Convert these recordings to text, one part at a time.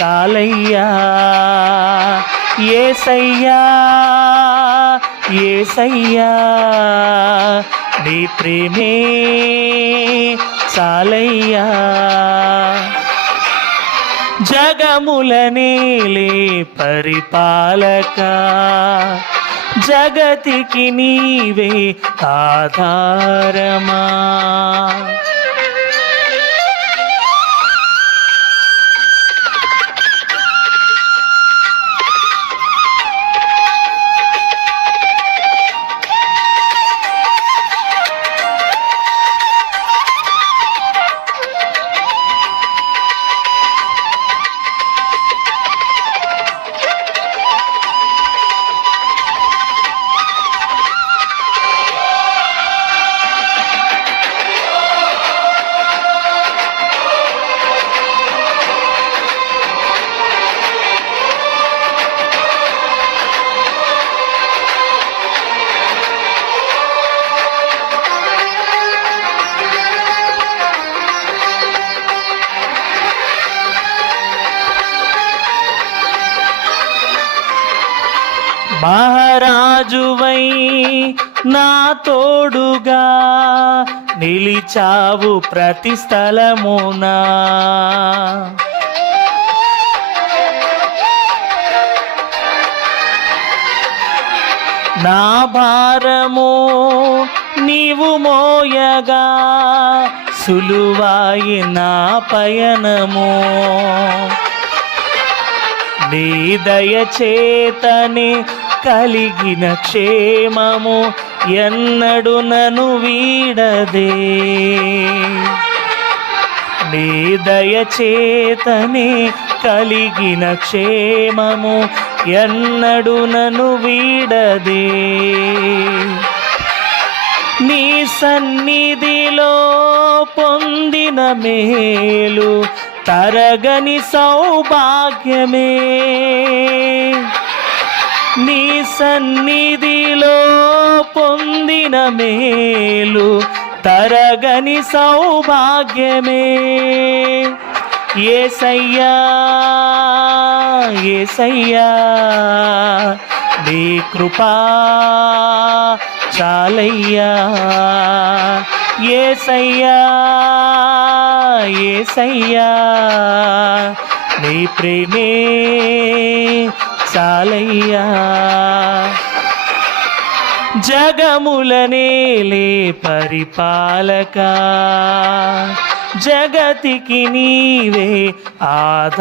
చాలయ్యా ఏసయ్యా ఏసయ్యా నీ ప్రేమే చాలయ్యా. జగములనేలే పరిపాలక జగతికి నీవే ఆధారమా? రాజువై నా తోడుగా నిలిచావు ప్రతి స్థలమునా. నా భారము నీవు మోయగా సులువాయి నా పయనము. నీ దయచేతని కలిగిన క్షేమము ఎన్నడు నను వీడదే. నీ దయచేతనే కలిగిన క్షేమము ఎన్నడు నను వీడదే. నీ సన్నిధిలో పొందిన మేలు తరగని సౌభాగ్యమే. నీ సన్నిధిలో పొందిన మేలు తరగని సౌభాగ్యమే. ఏసయ్యా ఏసయ్యా నీ కృపా చాలయ్యా. ఏసయ్యా ఏసయ్యా నీ ప్రేమే చాలయ్యా. జగములనేలే పరిపాలక జగతికి నీవే ఆధారమా?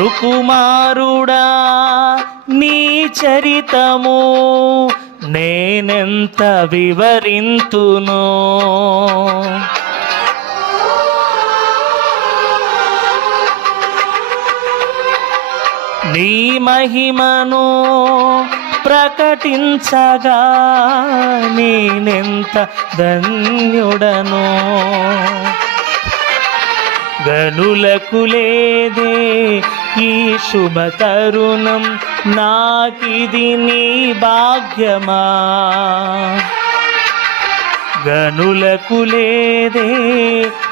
సుకుమారుడా నీ చరితము నేనెంత వివరింతును? నీ మహిమను ప్రకటించగా నేనెంత ధన్యుడను? గనులకు లేదే ఈ శుభ తరుణం నాకిది నీ భాగ్యమా? గనులకు లేదే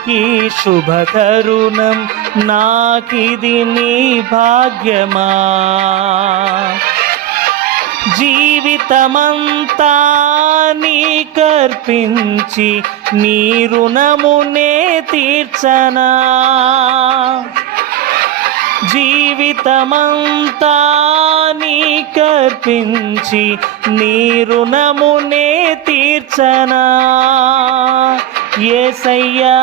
ఈ శుభ తరుణం నాకిది నీ భాగ్యమా? జీవితమంతా నీ కర్పించి నీ రుణమునే తీర్చనా? జీవితమంతా నీ కర్పించి నీ రుణమునే తీర్చనా? ఏసయ్యా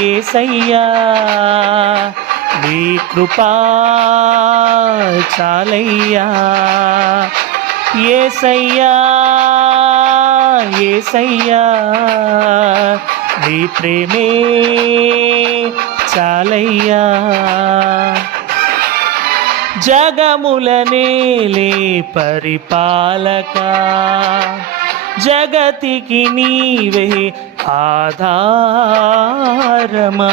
ఏసయ్యా నీ కృపా చాలయ్యా. ఏసయ్యా ఏసయ్యా నీ ప్రేమే చాలయ్యా. జగముల నేలే పరిపాలక జగతికి నీవే ఆధారమా?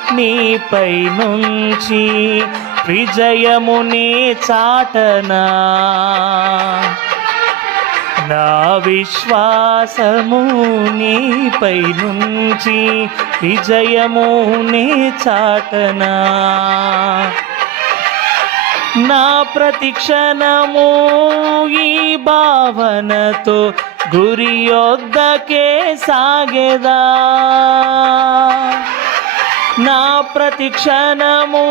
నీపై నుంచి విజయముని చాటనా? నా విశ్వాసము నీపై నుంచి విజయముని చాటనా? నా ప్రతిక్షణము ఈ భావనతో గురి యొద్దకే సాగేదా? నా ప్రతిక్షణము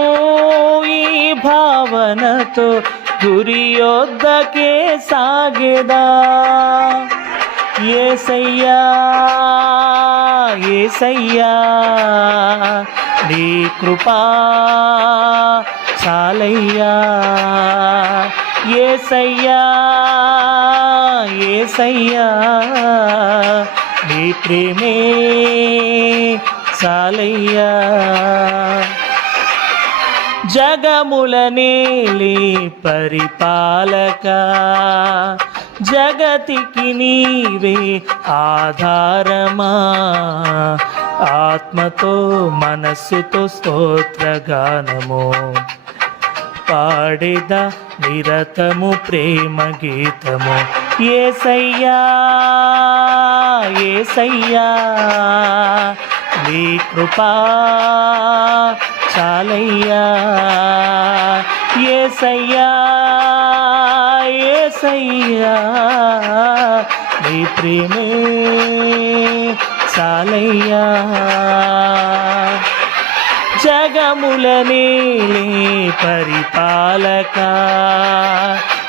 ఈ భావనతో గురి యొద్దకే సాగెదా? ఏసయ్యా ఏసయ్యా నీ కృపా చాలయ్యా. ఏసయ్యా ఏసయ్యా నీ ప్రేమే చాలయ్యా జగముల నీలి పరిపాలక జగతికి నీవే ఆధారమా. ఆత్మతో మనస్సుతో స్తోత్రగానము. పాడేద నిరతము ప్రేమ గీతము. ఏసయ్యా ఏసయ్యా. నీ కృపా చాలయ్యా. ఏసయ్యా ఏసయ్యా నీ ప్రేమే చాలయ్యా. జగముల నేలే పరిపాలక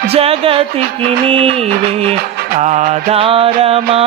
జగతికి నీవే ఆధారమా?